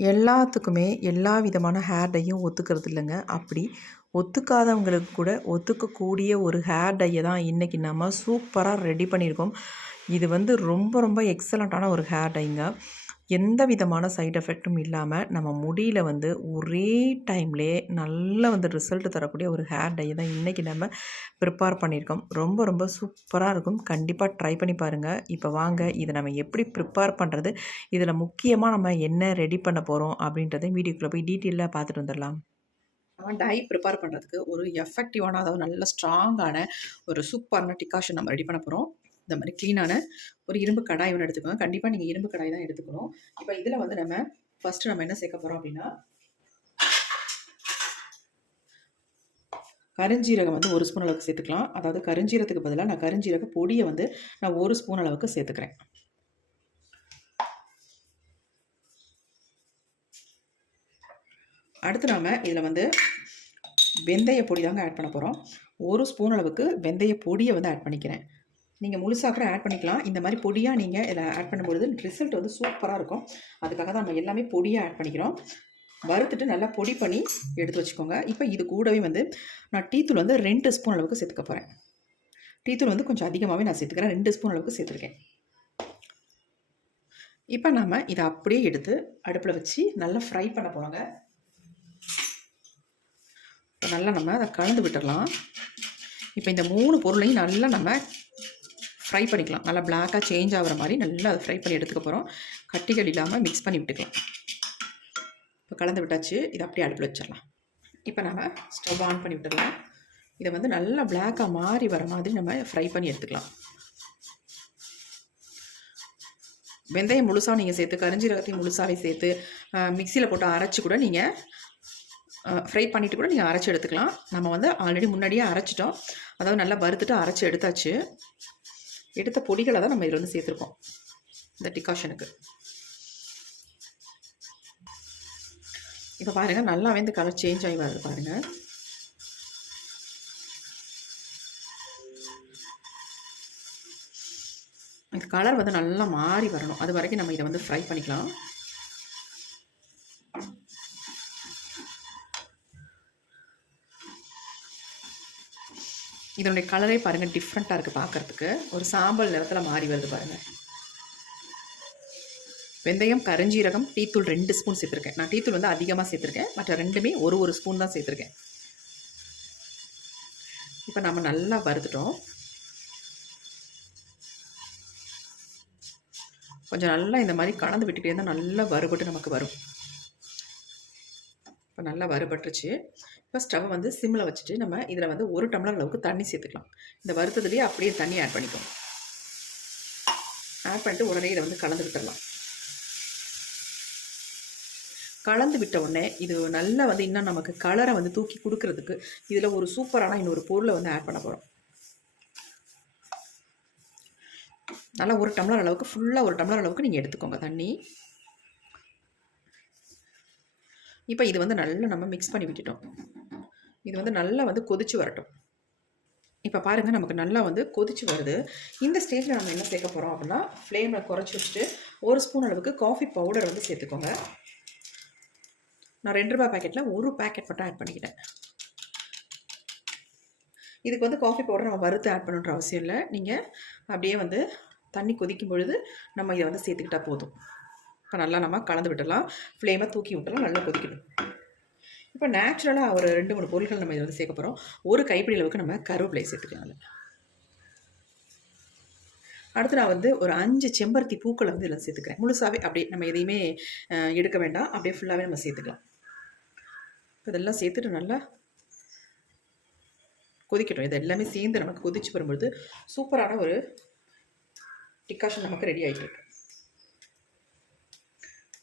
எல்லாத்துக்குமே எல்லா விதமான ஹேர் டையும் ஒத்துக்கிறது இல்லைங்க அப்படி ஒத்துக்காதவங்களுக்கு கூட ஒத்துக்கக்கூடிய ஒரு ஹேர் டையை தான் இன்றைக்கி நம்ம சூப்பராக ரெடி பண்ணியிருக்கோம். இது வந்து ரொம்ப ரொம்ப எக்ஸலண்ட்டான ஒரு ஹேர் டைங்க எந்த விதமான சைட் எஃபெக்ட்டும் இல்லாமல் நம்ம முடியில் வந்து ஒரே டைம்லே நல்ல வந்து ரிசல்ட் தரக்கூடிய ஒரு ஹேர் டையை தான் இன்றைக்கி நம்ம ப்ரிப்பேர் பண்ணியிருக்கோம். ரொம்ப ரொம்ப சூப்பராக இருக்கும். கண்டிப்பாக ட்ரை பண்ணி பாருங்கள் இப்போ வாங்க இதை நம்ம எப்படி ப்ரிப்பேர் பண்ணுறது இதில் முக்கியமாக நம்ம என்ன ரெடி பண்ண போகிறோம் அப்படின்றதையும் வீடியோக்குள்ளே போய் டீட்டெயிலாக பார்த்துட்டு வந்துடலாம். நம்ம டை ப்ரிப்பேர் பண்ணுறதுக்கு ஒரு எஃபெக்டிவான அதாவது நல்ல ஸ்ட்ராங்கான ஒரு சூப்பரான டிகாஷன் நம்ம ரெடி பண்ண போகிறோம் இந்த மாதிரி க்ளீனான ஒரு இரும்பு கடாய் ஒன்று எடுத்துக்கோங்க. கண்டிப்பாக நீங்கள் இரும்பு கடாய் தான் எடுத்துக்கணும். இப்போ இதில் வந்து நம்ம ஃபஸ்ட்டு நம்ம என்ன சேர்க்க போகிறோம் அப்படின்னா கருஞ்சீரகம் வந்து ஒரு ஸ்பூன் அளவுக்கு சேர்த்துக்கலாம். அதாவது கருஞ்சீரத்துக்கு பதிலாக நான் கருஞ்சீரக பொடியை வந்து நான் ஒரு ஸ்பூன் அளவுக்கு சேர்த்துக்கிறேன். அடுத்து நாம் இதில் வந்து வெந்தய பொடி தாங்க ஆட் பண்ண போகிறோம் ஒரு ஸ்பூன் அளவுக்கு வெந்தய பொடியை வந்து ஆட் பண்ணிக்கிறேன். நீங்கள் முழுசாக கூட ஆட் பண்ணிக்கலாம். இந்த மாதிரி பொடியாக நீங்கள் இதில் ஆட் பண்ணும்பொழுது ரிசல்ட் வந்து சூப்பராக இருக்கும். அதுக்காக தான் நம்ம எல்லாமே பொடியாக ஆட் பண்ணிக்கிறோம். வறுத்துட்டு நல்லா பொடி பண்ணி எடுத்து வச்சுக்கோங்க. இப்போ இது கூடவே வந்து நான் டீத்தூள் வந்து ரெண்டு ஸ்பூன் அளவுக்கு சேர்த்துக்க போகிறேன் டீத்தூள் வந்து கொஞ்சம் அதிகமாகவே நான் சேர்த்துக்கிறேன். ரெண்டு ஸ்பூன் அளவுக்கு சேர்த்துருக்கேன். இப்போ நம்ம இதை அப்படியே எடுத்து அடுப்பில் வச்சு நல்லா ஃப்ரை பண்ண போகிறோங்க நல்லா நம்ம அதை கலந்து விட்டுடலாம் இப்போ இந்த மூணு பொருளையும் நல்லா நம்ம ஃப்ரை பண்ணிக்கலாம். நல்லா பிளாக்காக சேஞ்ச் ஆகிற மாதிரி நல்லா அதை ஃப்ரை பண்ணி எடுத்துக்க போகிறோம் கட்டிகள் இல்லாமல் மிக்ஸ் பண்ணி விட்டுக்கலாம். இப்போ கலந்து விட்டாச்சு. இதை அப்படியே அடுப்பில் வச்சிடலாம். இப்போ நம்ம ஸ்டவ் ஆன் பண்ணி விட்டுடலாம். இதை வந்து நல்லா பிளாக்காக மாறி வர மாதிரி நம்ம ஃப்ரை பண்ணி எடுத்துக்கலாம். வெந்தயம் முழுசாக நீங்கள் சேர்த்து கரிஞ்சீரகத்தையும் முழுசாகவே சேர்த்து மிக்சியில் போட்டு அரைச்சி கூட நீங்கள் ஃப்ரை பண்ணிவிட்டு கூட நீங்கள் அரைச்சி எடுத்துக்கலாம். நம்ம வந்து ஆல்ரெடி முன்னாடியே அரைச்சிட்டோம். அதாவது நல்லா வறுத்துட்டு அரைச்சி எடுத்தாச்சு. எடுத்த பொடிகளை தான் நம்ம இதில் வந்து சேர்த்துருக்கோம். இந்த டிகாஷனுக்கு இப்போ பாருங்கள் நல்லாவே இந்த கலர் சேஞ்ச் ஆகி வருது பாருங்கள் இந்த கலர் வந்து நல்லா மாறி வரணும். அது வரைக்கும் நம்ம இதை வந்து ஃப்ரை பண்ணிக்கலாம். இதனுடைய கலரே பாருங்கள் டிஃப்ரெண்ட்டாக இருக்குது பார்க்குறதுக்கு. ஒரு சாம்பல் நிறத்தில் மாறி வருது பாருங்கள் வெந்தயம் கரஞ்சீரகம் டீத்தூள் ரெண்டு ஸ்பூன் சேர்த்துருக்கேன். நான் டீத்தூள் வந்து அதிகமாக சேர்த்துருக்கேன். மற்ற ரெண்டுமே ஒரு ஒரு ஸ்பூன் தான் சேர்த்துருக்கேன். இப்போ நம்ம நல்லா வறுத்துட்டோம். கொஞ்சம் நல்லா இந்த மாதிரி கலந்து விட்டுக்கிட்டே இருந்தால் நல்லா வறுபட்டு நமக்கு வரும். இப்போ நல்லா வறுபட்டுருச்சு. இப்போ ஸ்டவ் வந்து சிம்மில் வச்சுட்டு நம்ம இதில் வந்து ஒரு டம்ளர் அளவுக்கு தண்ணி சேர்த்துக்கலாம். இந்த வருத்தத்துலேயே அப்படியே தண்ணி ஆட் பண்ணிக்கணும் ஆட் பண்ணிட்டு உடனே இதை வந்து கலந்து விட்டுடலாம் கலந்து விட்ட உடனே இது நல்லா வந்து இன்னும் நமக்கு கலரை வந்து தூக்கி கொடுக்கறதுக்கு இதில் ஒரு சூப்பரான இன்னொரு பொருளை வந்து ஆட் பண்ண போகிறோம் நல்லா ஒரு டம்ளர் அளவுக்கு ஃபுல்லாக ஒரு டம்ளர் அளவுக்கு நீங்கள் எடுத்துக்கோங்க தண்ணி. இப்போ இது வந்து நல்லா நம்ம மிக்ஸ் பண்ணி விட்டுட்டோம். இது வந்து நல்லா வந்து கொதிச்சு வரட்டும். இப்போ பாருங்கள் நமக்கு நல்லா வந்து கொதிச்சு வருது. இந்த ஸ்டேஜில் நம்ம என்ன சேர்க்க போகிறோம் அப்படின்னா ஃப்ளேமை குறைச்சி வச்சுட்டு ஒரு ஸ்பூன் அளவுக்கு காஃபி பவுடர் வந்து சேர்த்துக்கோங்க. நான் ரெண்டு ரூபாய் பேக்கெட்டில் ஒரு பேக்கெட் மட்டும் ஆட் பண்ணிக்கிட்டேன். இதுக்கு வந்து காஃபி பவுடர் நம்ம வறுத்து ஆட் பண்ணுன்ற அவசியம் இல்லை. நீங்கள் அப்படியே வந்து தண்ணி கொதிக்கும் பொழுது நம்ம இதை வந்து சேர்த்துக்கிட்டால் போதும். இப்போ நல்லா நம்ம கலந்து விட்டுடலாம். ஃப்ளேமை தூக்கி விட்டுலாம் நல்லா கொதிக்கணும் இப்போ நேச்சுரலாக ஒரு ரெண்டு மூணு பொருட்கள் நம்ம இதை வந்து சேர்க்க போகிறோம் ஒரு கைப்பிடி அளவுக்கு நம்ம கருவேப்பிலை சேர்த்துக்கலாம் அடுத்து நான் வந்து ஒரு அஞ்சு செம்பருத்தி பூக்களை வந்து இதில் சேர்த்துக்கிறேன். முழுசாகவே அப்படியே நம்ம எதையுமே எடுக்க வேண்டாம். அப்படியே ஃபுல்லாகவே நம்ம சேர்த்துக்கலாம். இதெல்லாம் சேர்த்துட்டு நல்லா கொதிக்கட்டும். இது எல்லாமே சேர்ந்து நமக்கு கொதிச்சு வரும்பொழுது சூப்பரான ஒரு டிக்காஷன் நமக்கு ரெடி ஆகிட்டு இருக்கு.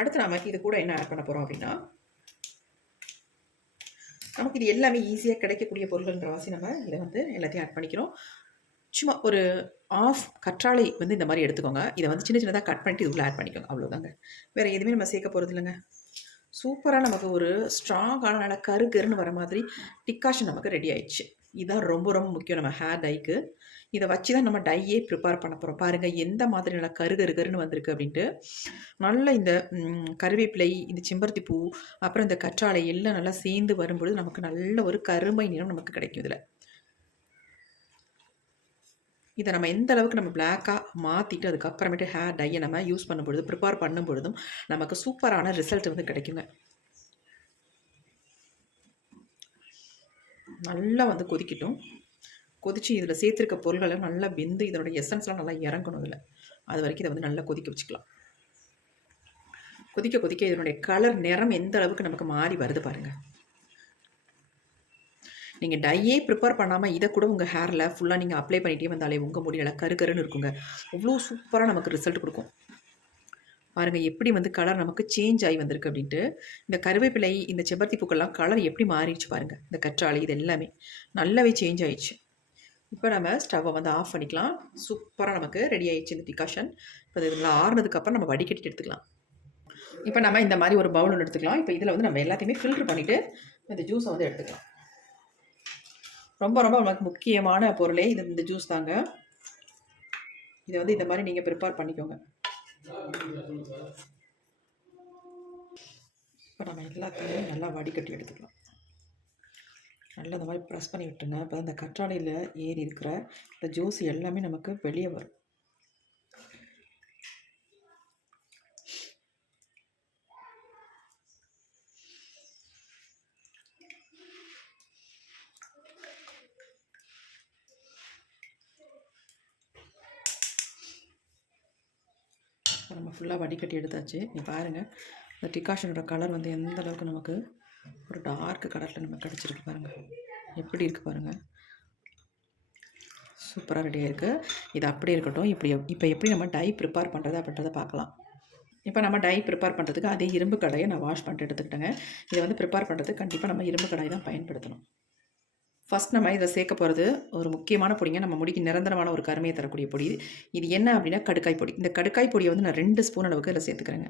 அடுத்து நமக்கு இது கூட என்ன ஆட் பண்ண போகிறோம் அப்படின்னா நமக்கு இது எல்லாமே ஈஸியாக கிடைக்கக்கூடிய பொருள்ன்ற வாசி நம்ம இதை வந்து எல்லாத்தையும் ஆட் பண்ணிக்கிறோம். சும்மா ஒரு ஆஃப் கற்றாழை வந்து இந்த மாதிரி எடுத்துக்கோங்க. இதை வந்து சின்ன சின்னதாக கட் பண்ணிட்டு இதுக்குள்ளே ஆட் பண்ணிக்கோங்க. அவ்வளோதாங்க வேறு எதுவுமே நம்ம சேர்க்க போகிறது இல்லைங்க. சூப்பராக நமக்கு ஒரு ஸ்ட்ராங்கான நல்ல கரு கருன்னு வர மாதிரி டிக்காஷன் நமக்கு ரெடி ஆயிடுச்சு. இதுதான் ரொம்ப ரொம்ப முக்கியம் நம்ம ஹேர் டைக்கு இதை வச்சு தான் நம்ம டையே ப்ரிப்பேர் பண்ண போகிறோம் பாருங்கள் எந்த மாதிரி நல்லா கரு வந்திருக்கு அப்படின்ட்டு. நல்ல இந்த கருவேப்பிலை இந்த செம்பருத்தி பூ அப்புறம் இந்த கற்றாழை எல்லாம் நல்லா சேர்ந்து வரும்பொழுது நமக்கு நல்ல ஒரு கருமை நிறம் நமக்கு கிடைக்கும் இதில். இதை நம்ம எந்த அளவுக்கு நம்ம பிளாக்காக மாற்றிட்டு அதுக்கப்புறமேட்டு ஹேர் டையை நம்ம யூஸ் பண்ணும்பொழுது ப்ரிப்பேர் பண்ணும் பொழுதும் நமக்கு சூப்பரான ரிசல்ட் வந்து கிடைக்குங்க. நல்லா வந்து கொதிக்கட்டும். கொதித்து இதில் சேர்த்துருக்க பொருள்களை நல்லா வெந்து இதனோட எசன்ஸ்லாம் நல்லா இறங்கணும் இதில். அது வரைக்கும் இதை வந்து நல்லா கொதிக்க வச்சுக்கலாம். கொதிக்க கொதிக்க இதனுடைய கலர் நிறம் எந்த அளவுக்கு நமக்கு மாறி வருது பாருங்கள் நீங்கள் டையே ப்ரிப்பேர் பண்ணாமல் இதை கூட உங்கள் ஹேரில் ஃபுல்லாக நீங்கள் அப்ளை பண்ணிகிட்டே வந்தாலே உங்கள் முடியலை நல்லா கரு கருன்னு இருக்குங்க. அவ்வளோ சூப்பராக நமக்கு ரிசல்ட் கொடுக்கும். பாருங்கள் எப்படி வந்து கலர் நமக்கு சேஞ்ச் ஆகி வந்திருக்கு அப்படின்ட்டு இந்த கருவேப்பிலை இந்த செம்பருத்தி பூக்கள்லாம் கலர் எப்படி மாறிடுச்சு பாருங்கள் இந்த கற்றாழை இது எல்லாமே நல்லாவே சேஞ்ச் ஆயிடுச்சு. இப்போ நம்ம ஸ்டவ்வை வந்து ஆஃப் பண்ணிக்கலாம். சூப்பராக நமக்கு ரெடி ஆயிடுச்சு இந்த டிகாஷன் இப்போ இது நல்லா ஆறுனதுக்கப்புறம் நம்ம வடிகட்டிட்டு எடுத்துக்கலாம். இப்போ நம்ம இந்த மாதிரி ஒரு பவுல் ஒன்று எடுத்துக்கலாம். இப்போ இதில் வந்து நம்ம எல்லாத்தையுமே ஃபில்டர் பண்ணிவிட்டு இந்த ஜூஸை வந்து எடுத்துக்கலாம். ரொம்ப ரொம்ப நமக்கு முக்கியமான பொருளே இது இந்த ஜூஸ் தாங்க. இதை வந்து இந்த மாதிரி நீங்கள் ப்ரிப்பேர் பண்ணிக்கோங்க. இப்போ நம்ம எல்லாத்தையுமே நல்லா வடிகட்டி எடுத்துக்கலாம். நல்லா அந்த மாதிரி ப்ரெஸ் பண்ணி விட்டுருங்க. இப்போ அந்த கற்றாழையில் ஏறி இருக்கிற இந்த ஜூஸ் எல்லாமே நமக்கு வெளியே வரும். நம்ம ஃபுல்லாக வடிகட்டி எடுத்தாச்சு. நீ பாருங்கள் இந்த டிகாஷனோட கலர் வந்து எந்த அளவுக்கு நமக்கு ஒரு டார்க் கலரில் நம்ம கிடச்சிருக்கு பாருங்கள் எப்படி இருக்குது பாருங்கள் சூப்பராக ரெடியாக இருக்குது இது அப்படியே இருக்கட்டும். இப்படி இப்போ எப்படி நம்ம டை ப்ரிப்பேர் பண்ணுறது அப்படின்றத பார்க்கலாம். இப்போ நம்ம டை ப்ரிப்பேர் பண்ணுறதுக்கு அதே இரும்பு கடையை நான் வாஷ் பண்ணிட்டு எடுத்துக்கிட்டேங்க. இதை வந்து ப்ரிப்பேர் பண்ணுறதுக்கு கண்டிப்பாக நம்ம இரும்பு கடாய் தான் பயன்படுத்தணும். ஃபஸ்ட் நம்ம இதை சேர்க்க போகிறது ஒரு முக்கியமான பொடிங்க. நம்ம முடிக்கு நிரந்தரமான ஒரு கருமையை தரக்கூடிய பொடி. இது என்ன அப்படின்னா கடுக்காய் பொடி. இந்த கடுக்காய் பொடியை வந்து நான் ரெண்டு ஸ்பூன் அளவுக்கு இதில் சேர்த்துக்கிறேங்க.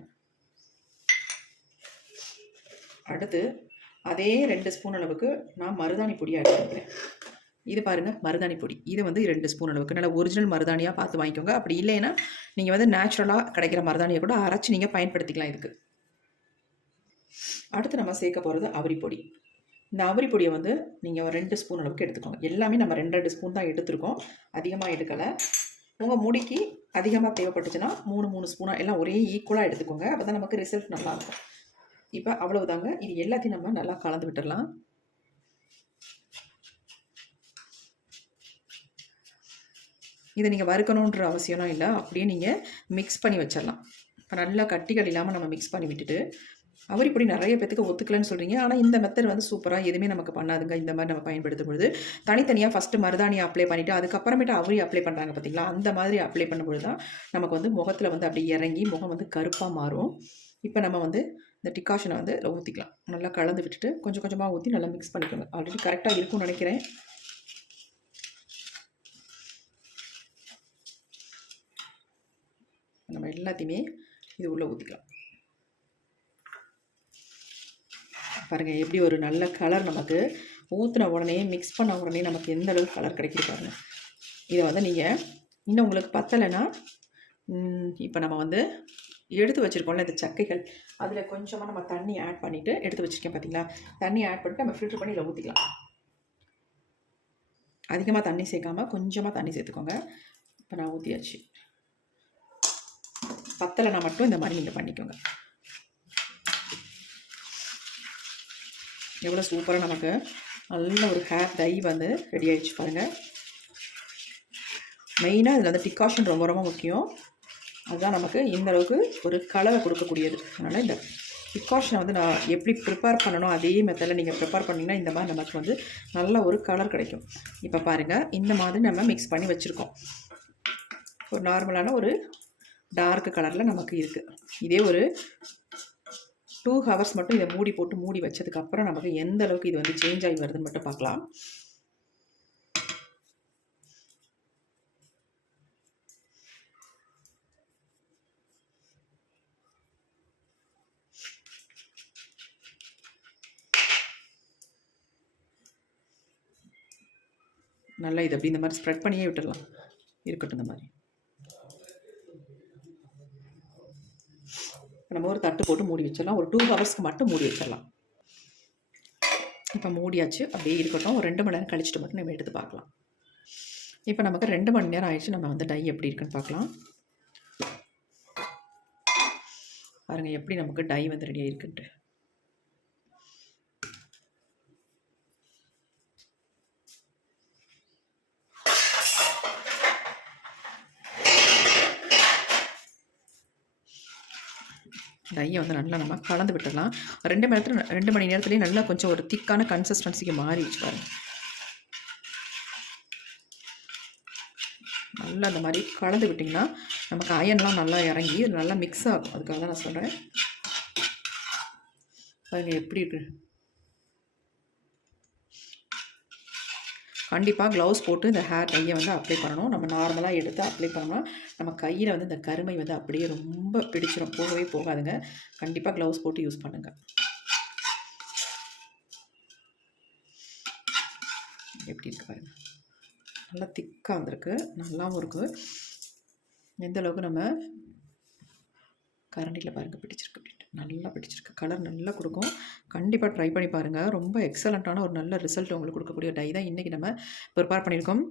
அடுத்து அதே ரெண்டு ஸ்பூன் அளவுக்கு நான் மருதாணி பொடியாக ஆட் பண்ணிக்கிறேன். இது பாருங்கள் மருதாணி பொடி. இது வந்து ரெண்டு ஸ்பூன் அளவுக்கு. நல்லா ஒரிஜினல் மருதாணியாக பார்த்து வாங்கிக்கோங்க. அப்படி இல்லைன்னா நீங்கள் வந்து நேச்சுரலாக கிடைக்கிற மருதாணியை கூட அரைச்சி நீங்கள் பயன்படுத்திக்கலாம் இதுக்கு. அடுத்து நம்ம சேர்க்க போகிறது அவரி பொடி. இந்த அவரி பொடியை வந்து நீங்கள் ஒரு ரெண்டு ஸ்பூன் அளவுக்கு எடுத்துக்கோங்க. எல்லாமே நம்ம ரெண்டு ரெண்டு ஸ்பூன் தான் எடுத்துருக்கோம். அதிகமாக எடுக்கலை. உங்கள் முடிக்கு அதிகமாக தேவைப்பட்டுச்சுன்னா மூணு மூணு ஸ்பூனாக எல்லாம் ஒரே ஈக்குவலாக எடுத்துக்கோங்க. அப்போ தான் நமக்கு ரிசல்ட் நல்லாயிருக்கும் இப்போ அவ்வளவுதாங்க. இது எல்லாத்தையும் நம்ம நல்லா கலந்து விட்டுடலாம் இதை நீங்கள் வறுக்கணுன்ற அவசியம்லாம் இல்லை. அப்படியே நீங்கள் மிக்ஸ் பண்ணி வச்சிடலாம் இப்போ நல்லா கட்டிகள் இல்லாமல் நம்ம மிக்ஸ் பண்ணி விட்டுட்டு அவர் இப்படி நிறைய பேத்துக்கு ஒத்துக்கலன்னு சொல்கிறீங்க ஆனால் இந்த மெத்தட் வந்து சூப்பராக எதுவுமே நமக்கு பண்ணாதுங்க. இந்த மாதிரி நம்ம பயன்படுத்தும் பொழுது. தனித்தனியாக ஃபஸ்ட்டு மருதாணி அப்ளை பண்ணிவிட்டு அதுக்கப்புறமேட்டு அவரி அப்ளை பண்ணுறாங்க பார்த்தீங்களா அந்த மாதிரி அப்ளை பண்ணும்பொழுது தான் நமக்கு வந்து முகத்தில் வந்து அப்படியே இறங்கி முகம் வந்து கருப்பாக மாறும். இப்போ நம்ம வந்து இந்த டிகாஷனை வந்து இதில் ஊற்றிக்கலாம் நல்லா கலந்து விட்டுட்டு கொஞ்சம் கொஞ்சமாக ஊற்றி நல்லா மிக்ஸ் பண்ணிக்கோங்க. ஆல்ரெடி கரெக்டாக இருக்கும்னு நினைக்கிறேன். நம்ம எல்லாத்தையுமே இது உள்ளே ஊற்றிக்கலாம் பாருங்கள் எப்படி ஒரு நல்ல கலர் நமக்கு ஊற்றின உடனே மிக்ஸ் பண்ண உடனே நமக்கு எந்த அளவுக்கு கலர் கிடைக்கிது பாருங்க. இதை வந்து நீங்கள் இன்னும் உங்களுக்கு பத்தலைன்னா இப்போ நம்ம வந்து எடுத்து வச்சுருக்கோம்ல இந்த சக்கைகள். அதில் கொஞ்சமாக நம்ம தண்ணி ஆட் பண்ணிவிட்டு எடுத்து வச்சுருக்கேன் பார்த்தீங்களா தண்ணி ஆட் பண்ணிட்டு நம்ம ஃபில்ட்ரு பண்ணி இதில் ஊற்றிக்கலாம் அதிகமாக தண்ணி சேர்க்காமல் கொஞ்சமாக தண்ணி சேர்த்துக்கோங்க. இப்போ நான் ஊற்றியாச்சு பத்தலைனா மட்டும் இந்த மாதிரி நீங்கள் பண்ணிக்கோங்க. எவ்வளோ சூப்பராக நமக்கு நல்ல ஒரு ஹேர் டை வந்து ரெடி ஆகிடுச்சு பாருங்கள் மெயினாக இதில் வந்து டிகாஷன் ரொம்ப ரொம்ப முக்கியம். அதுதான் நமக்கு இந்த அளவுக்கு ஒரு கலரை கொடுக்கக்கூடியது. அதனால் இந்த டிகாஷனை வந்து நான் எப்படி ப்ரிப்பேர் பண்ணணும் அதே மெத்தடில் நீங்கள் ப்ரிப்பேர் பண்ணிங்கன்னா இந்த மாதிரி நமக்கு வந்து நல்ல ஒரு கலர் கிடைக்கும். இப்போ பாருங்கள் இந்த மாதிரி நம்ம மிக்ஸ் பண்ணி வச்சுருக்கோம். ஒரு நார்மலான ஒரு டார்க் கலரில் நமக்கு இருக்குது இதே ஒரு டூ ஹவர்ஸ் மட்டும் இதை மூடி போட்டு மூடி வச்சதுக்கப்புறம் நமக்கு எந்த அளவுக்கு இது வந்து சேஞ்ச் ஆகி வருதுன்னு மட்டும் பார்க்கலாம். நல்லா இது அப்படி இந்த மாதிரி ஸ்ப்ரெட் பண்ணியே விட்டுடலாம். இருக்கட்டும் இந்த மாதிரி. நம்ம ஒரு தட்டு போட்டு மூடி வச்சிடலாம். ஒரு டூ ஹவர்ஸ்க்கு மட்டும் மூடி வச்சிடலாம். இப்போ மூடியாச்சு. அப்படியே இருக்கட்டும். ஒரு ரெண்டு மணி நேரம் கழிச்சிட்டு மட்டும் நம்ம எடுத்து பார்க்கலாம். இப்போ நமக்கு ரெண்டு மணி நேரம் ஆயிடுச்சு. நம்ம வந்து டை எப்படி இருக்குன்னு பார்க்கலாம். பாருங்கள் எப்படி நமக்கு டை வந்து ரெடி இருக்குன்ட்டு டையை வந்து நல்லா நம்ம கலந்து விட்டுடலாம். ரெண்டு மணி நேரத்தில் ரெண்டு மணி நேரத்துலேயே நல்லா கொஞ்சம் ஒரு திக்கான கன்சிஸ்டன்சிக்கு மாறிடுச்சு பாருங்கள் நல்லா அந்த மாதிரி கலந்து விட்டிங்கன்னா நமக்கு அயன்லாம் நல்லா இறங்கி நல்லா மிக்ஸ் ஆகும். அதுக்காக தான் நான் சொல்கிறேன் பாருங்கள் எப்படி இருக்கு. கண்டிப்பாக க்ளவுஸ் போட்டு இந்த ஹேர் டையை வந்து அப்ளை பண்ணணும். நம்ம நார்மலாக எடுத்து அப்ளை பண்ணோம்னா நம்ம கையில் வந்து இந்த கருமை வந்து அப்படியே ரொம்ப பிடிச்சிரும். போகவே போகாதுங்க. கண்டிப்பாக க்ளவுஸ் போட்டு யூஸ் பண்ணுங்கள் எப்படி இருக்கு பாருங்க. நல்லா திக்காக வந்திருக்கு. நல்லாவும் இருக்குது எந்த அளவுக்கு நம்ம கரண்டியில் பாருங்கள் பிடிச்சிருக்கு. அப்படின்ட்டு நல்லா பிடிச்சிருக்கு. கலர் நல்லா கொடுக்கும். கண்டிப்பாக ட்ரை பண்ணி பாருங்கள் ரொம்ப எக்ஸலண்ட்டான ஒரு நல்ல ரிசல்ட் உங்களுக்கு கொடுக்கக்கூடிய டை தான் இன்றைக்கி நம்ம ப்ரிப்பேர் பண்ணியிருக்கோம்.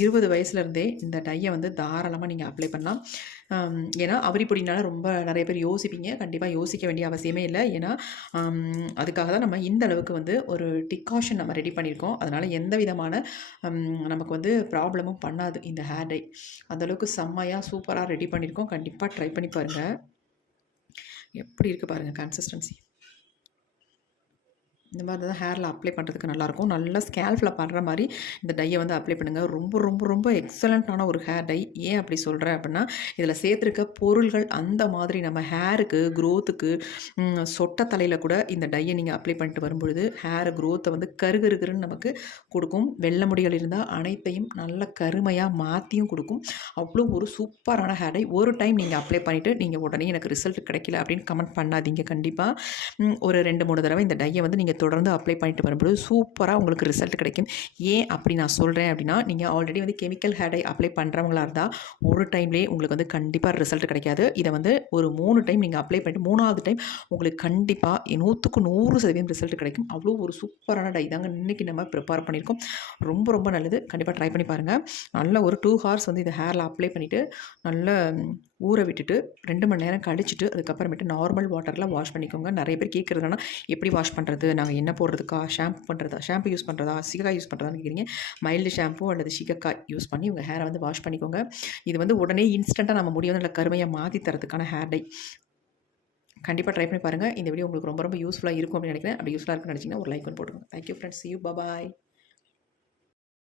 இருபது வயசுலேருந்தே இந்த டையை வந்து தாராளமாக நீங்கள் அப்ளை பண்ணலாம். ஏன்னா அவரி பொடினால ரொம்ப நிறைய பேர் யோசிப்பீங்க. கண்டிப்பாக யோசிக்க வேண்டிய அவசியமே இல்லை. ஏன்னா அதுக்காக தான் நம்ம இந்த அளவுக்கு வந்து ஒரு டிகாஷன் நம்ம ரெடி பண்ணியிருக்கோம். அதனால் எந்த விதமான நமக்கு வந்து ப்ராப்ளமும் பண்ணாது இந்த ஹேர் டை அந்தளவுக்கு செம்மையாக சூப்பராக ரெடி பண்ணியிருக்கோம். கண்டிப்பாக ட்ரை பண்ணி பாருங்கள் எப்படி இருக்குது பாருங்கள் கன்சிஸ்டன்சி இந்த மாதிரி தான் ஹேரில் அப்ளை பண்ணுறதுக்கு நல்லாயிருக்கும் நல்லா ஸ்கேல்ஃபில் பண்ணுற மாதிரி இந்த டையை வந்து அப்ளை பண்ணுங்கள் ரொம்ப ரொம்ப ரொம்ப எக்ஸலண்ட்டான ஒரு ஹேர் டை ஏன் அப்படி சொல்கிறேன் அப்படின்னா இதில் சேர்த்துருக்க பொருள்கள் அந்த மாதிரி நம்ம ஹேருக்கு க்ரோத்துக்கு சொட்ட தலையில் கூட இந்த டையை நீங்கள் அப்ளை பண்ணிட்டு வரும்பொழுது ஹேர் க்ரோத்தை வந்து கருகருகருன்னு நமக்கு கொடுக்கும். வெள்ளை முடிகள் இருந்தால் அனைத்தையும் நல்ல கருமையாக மாற்றியும் கொடுக்கும். அவ்வளோ ஒரு சூப்பரான ஹேர் டை ஒரு டைம் நீங்கள் அப்ளை பண்ணிவிட்டு நீங்கள் உடனே எனக்கு ரிசல்ட் கிடைக்கல அப்படின்னு கமெண்ட் பண்ணாதீங்க கண்டிப்பாக ஒரு ரெண்டு மூணு தடவை இந்த டையை வந்து நீங்கள் தொடர்ந்து அப்ளை பண்ணிட்டு வரும்போது சூப்பராக உங்களுக்கு ரிசல்ட் கிடைக்கும். ஏன் அப்படி நான் சொல்கிறேன் அப்படின்னா நீங்கள் ஆல்ரெடி வந்து கெமிக்கல் ஹேர் டை அப்ளை பண்ணுறவங்களா இருந்தால் ஒரு டைம்லேயே உங்களுக்கு வந்து கண்டிப்பாக ரிசல்ட் கிடைக்காது. இதை வந்து ஒரு மூணு டைம் நீங்கள் அப்ளை பண்ணிட்டு மூணாவது டைம் உங்களுக்கு கண்டிப்பாக நூற்றுக்கு நூறு சதவீதம் ரிசல்ட் கிடைக்கும். அவ்வளோ ஒரு சூப்பரான டை தாங்க இன்றைக்கி நம்ம ப்ரிப்பேர் பண்ணியிருக்கோம். ரொம்ப ரொம்ப நல்லது. கண்டிப்பாக ட்ரை பண்ணி பாருங்கள் நல்ல ஒரு டூ ஹவர்ஸ் வந்து இதை ஹேரில் அப்ளை பண்ணிவிட்டு நல்ல ஊற விட்டுட்டு ரெண்டு மணி நேரம் கழிச்சிட்டு அதுக்கப்புறமேட்டு நார்மல் வாட்டரில் வாஷ் பண்ணிக்கோங்க. நிறைய பேர் கேட்குறதுனா எப்படி வாஷ் பண்ணுறது நாங்கள் என்ன போடுறதுக்கா? ஷாம்பு பண்ணுறதா ஷாம்பு யூஸ் பண்ணுறதா சிகக்காய் யூஸ் பண்ணுறதான்னு கேட்குறீங்க. மைல்டு ஷாம்பு அல்லது சிகக்காய் யூஸ் பண்ணி உங்கள் ஹேரை வந்து வாஷ் பண்ணிக்கோங்க. இது வந்து உடனே இன்ஸ்டண்ட்டாக நம்ம முடியும் நல்ல கருமையாக மாற்றி தரதுக்கான ஹேர் டை கண்டிப்பாக ட்ரை பண்ணி பாருங்கள் இந்த வீடியோ உங்களுக்கு ரொம்ப ரொம்ப யூஸ்ஃபுல்லாக இருக்கும் அப்படின்னு நினைக்கிறேன். அப்படி யூஸ்ஃபுல்லாக இருக்குன்னு நினச்சிங்கன்னா ஒரு லைக் ஒன்று போட்டுருங்க தேங்க்யூ ஃப்ரெண்ட்ஸ் யூ பாய்